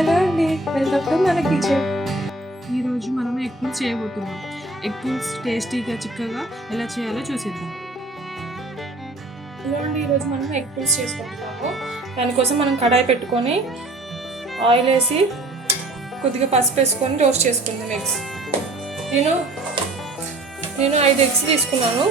Hello అండి, welcome to మన kitchen. ఈరోజు మనం ఎగ్ పుల్స్ చేయబోతున్నాం. ఎగ్ పుల్స్ టేస్టీగా చిక్కగా ఎలా చేయాలో చూసిద్దాం. హలో అండి, ఈరోజు మనం ఎగ్ పుల్స్ చేసుకుంటున్నాము. దానికోసం మనం కడాయి పెట్టుకొని ఆయిల్ వేసి కొద్దిగా పసుపు వేసుకొని రోస్ట్ చేసుకుందాం ఎగ్స్. నేను 5 ఎగ్స్ తీసుకున్నాను.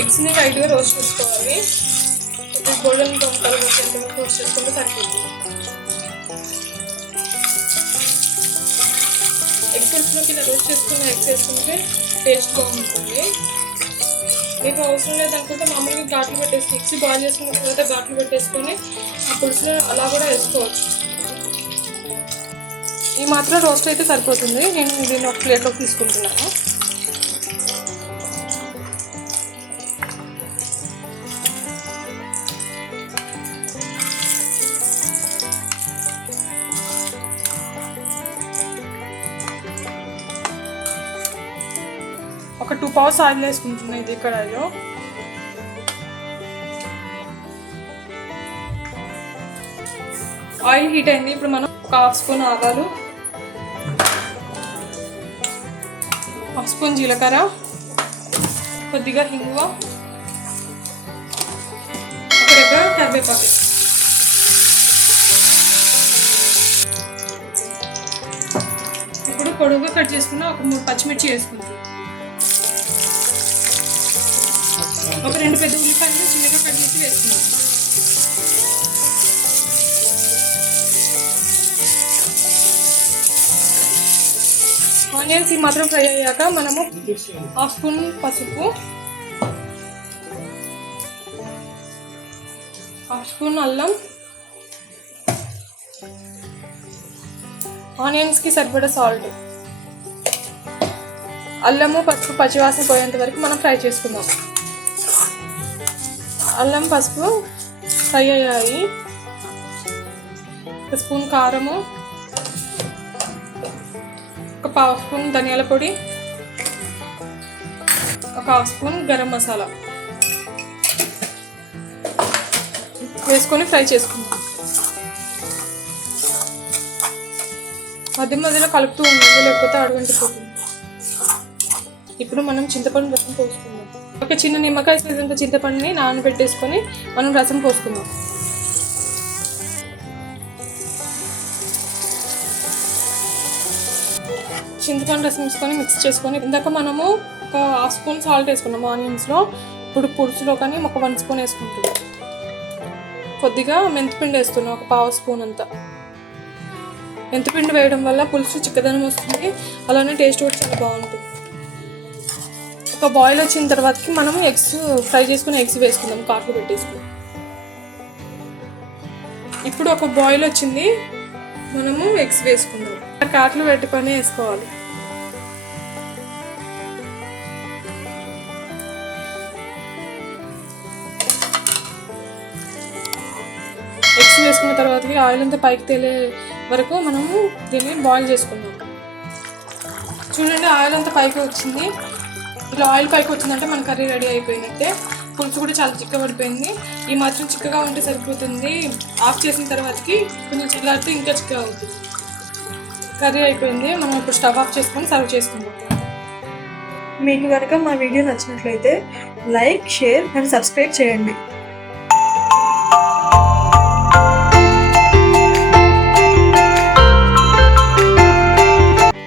ఎగ్స్ని లైట్గా రోస్ట్ చేసుకోవాలి. కొద్దిగా గోల్డెన్ బ్రౌన్ కలర్ వచ్చేంతవరకు రోస్ట్ చేసుకుంటే సరిపోతుంది. ఎగ్ పులుసులోకి ఇలా రోస్ట్ చేసుకున్న ఎగ్స్ వేసుకుంటే టేస్ట్ బాగుంటుంది. మీకు అవసరం లేదనుకుంటే మామూలుగా ఘాట్లు పెట్టేసి ఎగ్స్ బాయిల్ చేసుకున్న తర్వాత ఘాట్లు పెట్టేసుకొని ఆ పులుసులో అలా కూడా వేసుకోవచ్చు. ఈ మాత్రం రోస్ట్ అయితే సరిపోతుంది. నేను దీన్ని ఒక ప్లేట్లోకి తీసుకుంటున్నాను. ఒక 2 పవర్స్ ఆయిల్ వేసుకుంటున్నాను ఇది కడాయిలో. ఆయిల్ హీట్ అయింది. ఇప్పుడు మనం 1/2 స్పూన్ ఆవాలు, 1/2 స్పూన్ జీలకర్ర, కొద్దిగా హింగువ, ఒక రెబ్బ కరివేపాకు. ఇప్పుడు పొడుగుగా కట్ చేసుకున్న ఒక 3 పచ్చిమిర్చి వేసుకుంటాం. ఒక 2 పెద్ద ఉల్లిపాయలు చిన్నగా కట్ చేసి వేసుకుందాం. ఆనియన్స్ మాత్రం ఫ్రై అయ్యాక మనము 1/2 స్పూన్ పసుపు, 1/2 స్పూన్ అల్లం, ఆనియన్స్కి సరిపడా సాల్ట్, అల్లము పసుపు పచ్చివాసన పోయేంత వరకు మనం ఫ్రై చేసుకుందాం. అల్లం పసుపు ఫ్రై అయ్యాయి. 1 స్పూన్ కారము, ఒక 1/2 స్పూన్ ధనియాల పొడి, ఒక 1/2 స్పూన్ గరం మసాలా వేసుకొని ఫ్రై చేసుకుందాం. మధ్య మధ్యలో కలుపుతూ ఉండాలి, లేకపోతే అడుగంటిపోతుంది. ఇప్పుడు మనం చింతపండు రసం పోసుకుందాం. ఒక చిన్న నిమ్మకాయ సైజంత చింతపండుని నానబెట్టేసుకొని మనం రసం పోసుకుందాం. చింతపండు రసం వేసుకొని మిక్స్ చేసుకొని ఇందాక మనము ఒక 1/2 స్పూన్ సాల్ట్ వేసుకున్నాం ఆనియన్స్లో. ఇప్పుడు పులుసులో కానీ ఒక 1 స్పూన్ వేసుకుంటున్నాం. కొద్దిగా మెంతిపిండి వేస్తున్నాం, ఒక 1/2 స్పూన్ అంతా. మెంతిపిండి వేయడం వల్ల పులుసు చిక్కదనం వస్తుంది, అలానే టేస్ట్ కూడా చాలా బాగుంటుంది. ఒక బాయిల్ వచ్చిన తర్వాతకి మనము ఎగ్స్ ఫ్రై చేసుకుని ఎగ్స్ వేసుకుందాం, కాట్లు పెట్టేసుకుందాం. ఇప్పుడు ఒక బాయిల్ వచ్చింది, మనము ఎగ్స్ వేసుకుందాం. కాట్లు పెట్టుకొని వేసుకోవాలి. ఎగ్స్ వేసుకున్న తర్వాతకి ఆయిల్ అంతా పైకి తేలే వరకు మనము దీన్ని బాయిల్ చేసుకుందాం. చూడండి, ఆయిల్ అంతా పైకి వచ్చింది. ఇలా ఆయిల్ పైకి వచ్చిందంటే మన కర్రీ రెడీ అయిపోయినట్టే. పులుసు కూడా చాలా చిక్కగా పడిపోయింది. ఈ మాత్రం చిక్కగా ఉంటే సరిపోతుంది. ఆఫ్ చేసిన తర్వాతకి కొంచెం చల్లారితే ఇంకా చిక్కగా అవుతుంది. కర్రీ అయిపోయింది. మనం ఇప్పుడు స్టవ్ ఆఫ్ చేసుకొని సర్వ్ చేసుకుందాం. మీకు కనుక మా వీడియో నచ్చినట్లయితే లైక్, షేర్ అండ్ సబ్స్క్రైబ్ చేయండి.